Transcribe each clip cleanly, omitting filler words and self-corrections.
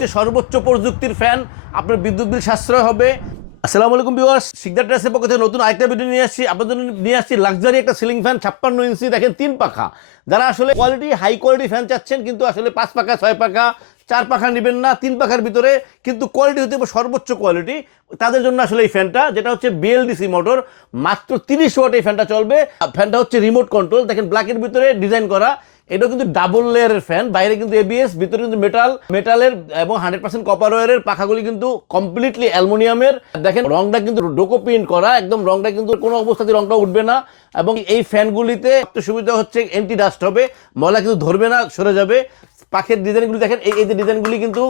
সবচেয়ে সর্বোচ্চ প্রযুক্তির ফ্যান, আপনার বিদ্যুৎ বিল সাশ্রয় হবে। আসসালামু আলাইকুম ভিউয়ার্স, শিকদার ট্রেসের পক্ষ থেকে নতুন আরেকটা ভিডিও নিয়ে আসছি। আপনাদের জন্য নিয়ে আসছি লাক্সারি একটা সিলিং ফ্যান, 56 ইঞ্চি, দেখেন 3 পাখা। যারা আসলে হাই কোয়ালিটি ফ্যান চাচ্ছেন, কিন্তু আসলে 5 পাখা 6 পাখা 4 পাখা নেবেন না, 3 পাখার ভিতরে কিন্তু কোয়ালিটি হতে হবে সর্বোচ্চ কোয়ালিটি, তাদের জন্য আসলে এই ফ্যানটা, যেটা হচ্ছে বিএলডিসি মোটর, মাত্র 30 ওয়াট এই ফ্যানটা চলবে। ফ্যানটা হচ্ছে রিমোট কন্ট্রোল, দেখেন ব্ল্যাকের ভিতরে ডিজাইন করা। এটা কিন্তু ডাবল লেয়ারের ফ্যান, বাইরে কিন্তু এবিএস, ভিতরে কিন্তু মেটালের এবং 100% কপার ওয়্যারের। পাখাগুলি কিন্তু কমপ্লিটলি অ্যালুমিনিয়ামের। দেখেন রংটা কিন্তু ডোকো প্রিন্ট করা, একদম রংটা কিন্তু কোনো অবস্থাতে রংটা উঠবে না। এবং এই ফ্যানগুলিতে সুবিধা হচ্ছে অ্যান্টি ডাস্ট হবে, ময়লা কিন্তু ধরবে না, সরে যাবে। পাখের ডিজাইনগুলি দেখেন, এই যে ডিজাইনগুলি কিন্তু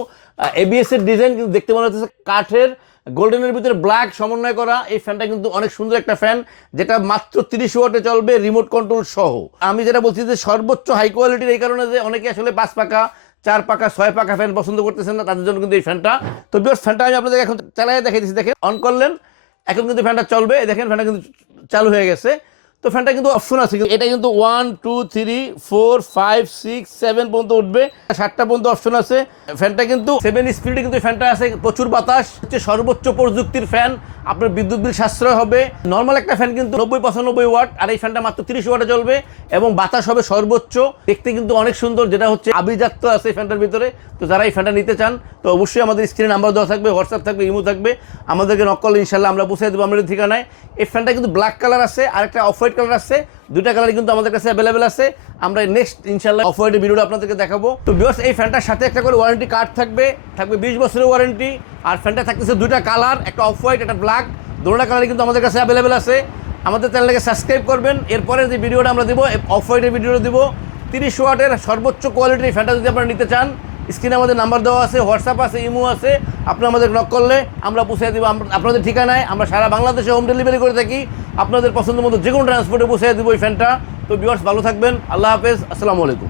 এবিএস এর ডিজাইন, কিন্তু দেখতে মনে হচ্ছে কাঠের, গোল্ডেনের ভিতরে ব্ল্যাক সমন্বয় করা। এই ফ্যানটা কিন্তু অনেক সুন্দর একটা ফ্যান, যেটা মাত্র 30 ওয়াটে চলবে, রিমোট কন্ট্রোল সহ। আমি যেটা বলছি যে সর্বোচ্চ হাই কোয়ালিটির, এই কারণে যে অনেকে আসলে 5 পাখা 4 পাখা 6 পাখা ফ্যান পছন্দ করতেছেন না, তাদের জন্য কিন্তু এই ফ্যানটা। তো ভিউয়ার্স, ফ্যানটা আমি আপনাদের এখন চালিয়ে দেখাই দিচ্ছি। দেখেন, অন করলেন, এখন কিন্তু ফ্যানটা চলবে। দেখেন ফ্যানটা কিন্তু চালু হয়ে গেছে। তো ফ্যানটা কিন্তু অপশন আছে, এটা কিন্তু 1 2 3 4 5 6 7 পর্যন্ত উঠবে, 7টা পর্যন্ত অপশন আছে। ফ্যানটা কিন্তু 7 স্পিডে কিন্তু ফ্যানটা আছে, প্রচুর বাতাস, হচ্ছে সর্বোচ্চ প্রযুক্তির ফ্যান, আপনার বিদ্যুৎ বিল সাশ্রয় হবে। নর্মাল একটা ফ্যান কিন্তু 90-95 ওয়াট, আর এই ফ্যানটা মাত্র 30 ওয়াটে চলবে এবং বাতাস হবে সর্বোচ্চ। দেখতে কিন্তু অনেক সুন্দর, যেটা হচ্ছে আভিজাত্য আছে এই ফ্যানটার ভিতরে। তো যারা এই ফ্যানটা নিতে চান, তো অবশ্যই আমাদের স্ক্রিনে নাম্বার দেওয়া থাকবে, হোয়াটসঅ্যাপ থাকবে, ইমো থাকবে, আমাদেরকে নক করলে ইনশাল্লাহ আমরা পৌঁছে দেবো আমাদের ঠিকানায়। এই ফ্যানটা কিন্তু ব্ল্যাক কালার আছে, আর একটা অফ হোয়াইট কালার আছে, দুইটা কালার কিন্তু আমাদের কাছে অ্যাভেলেবেল আছে। আমরা নেক্সট ইনশাল্লাহ অফ হোয়াইটের ভিডিওটা আপনাদেরকে দেখাবো। তো ভিউয়ার্স, এই ফ্যানটার সাথে একটা করে ওয়ারেন্টি কার্ড থাকবে 20 বছরের ওয়ারেন্টি। আর ফ্যানটা থাকতেছে দুইটা কালার, একটা অফ হোয়াইট, একটা ব্ল্যাক, দুটোটা কালারই কিন্তু আমাদের কাছে অ্যাভেলেবেল আছে। আমাদের চ্যানেলটাকে সাবস্ক্রাইব করবেন। এরপরে যে ভিডিওটা আমরা দেবো, অফ হোয়াইটের ভিডিওটা দেবো, 30 ওয়াটের সর্বোচ্চ কোয়ালিটির ফ্যানটা যদি আপনারা নিতে চান, স্ক্রিনে আমাদের নাম্বার দেওয়া আছে, হোয়াটসঅ্যাপ আছে, ইমো আছে, আপনারা আমাদের নক করলে আমরা পৌঁছে দেবো আপনাদের ঠিকানায়। আমরা সারা বাংলাদেশে হোম ডেলিভারি করে থাকি, আপনাদের পছন্দ মতো যে কোনো ট্রান্সপোর্টে পৌঁছে দেবো এই ফ্যানটা। তো ভিউয়ার্স, ভালো থাকবেন, আল্লাহ হাফেজ, আসসালামু আলাইকুম।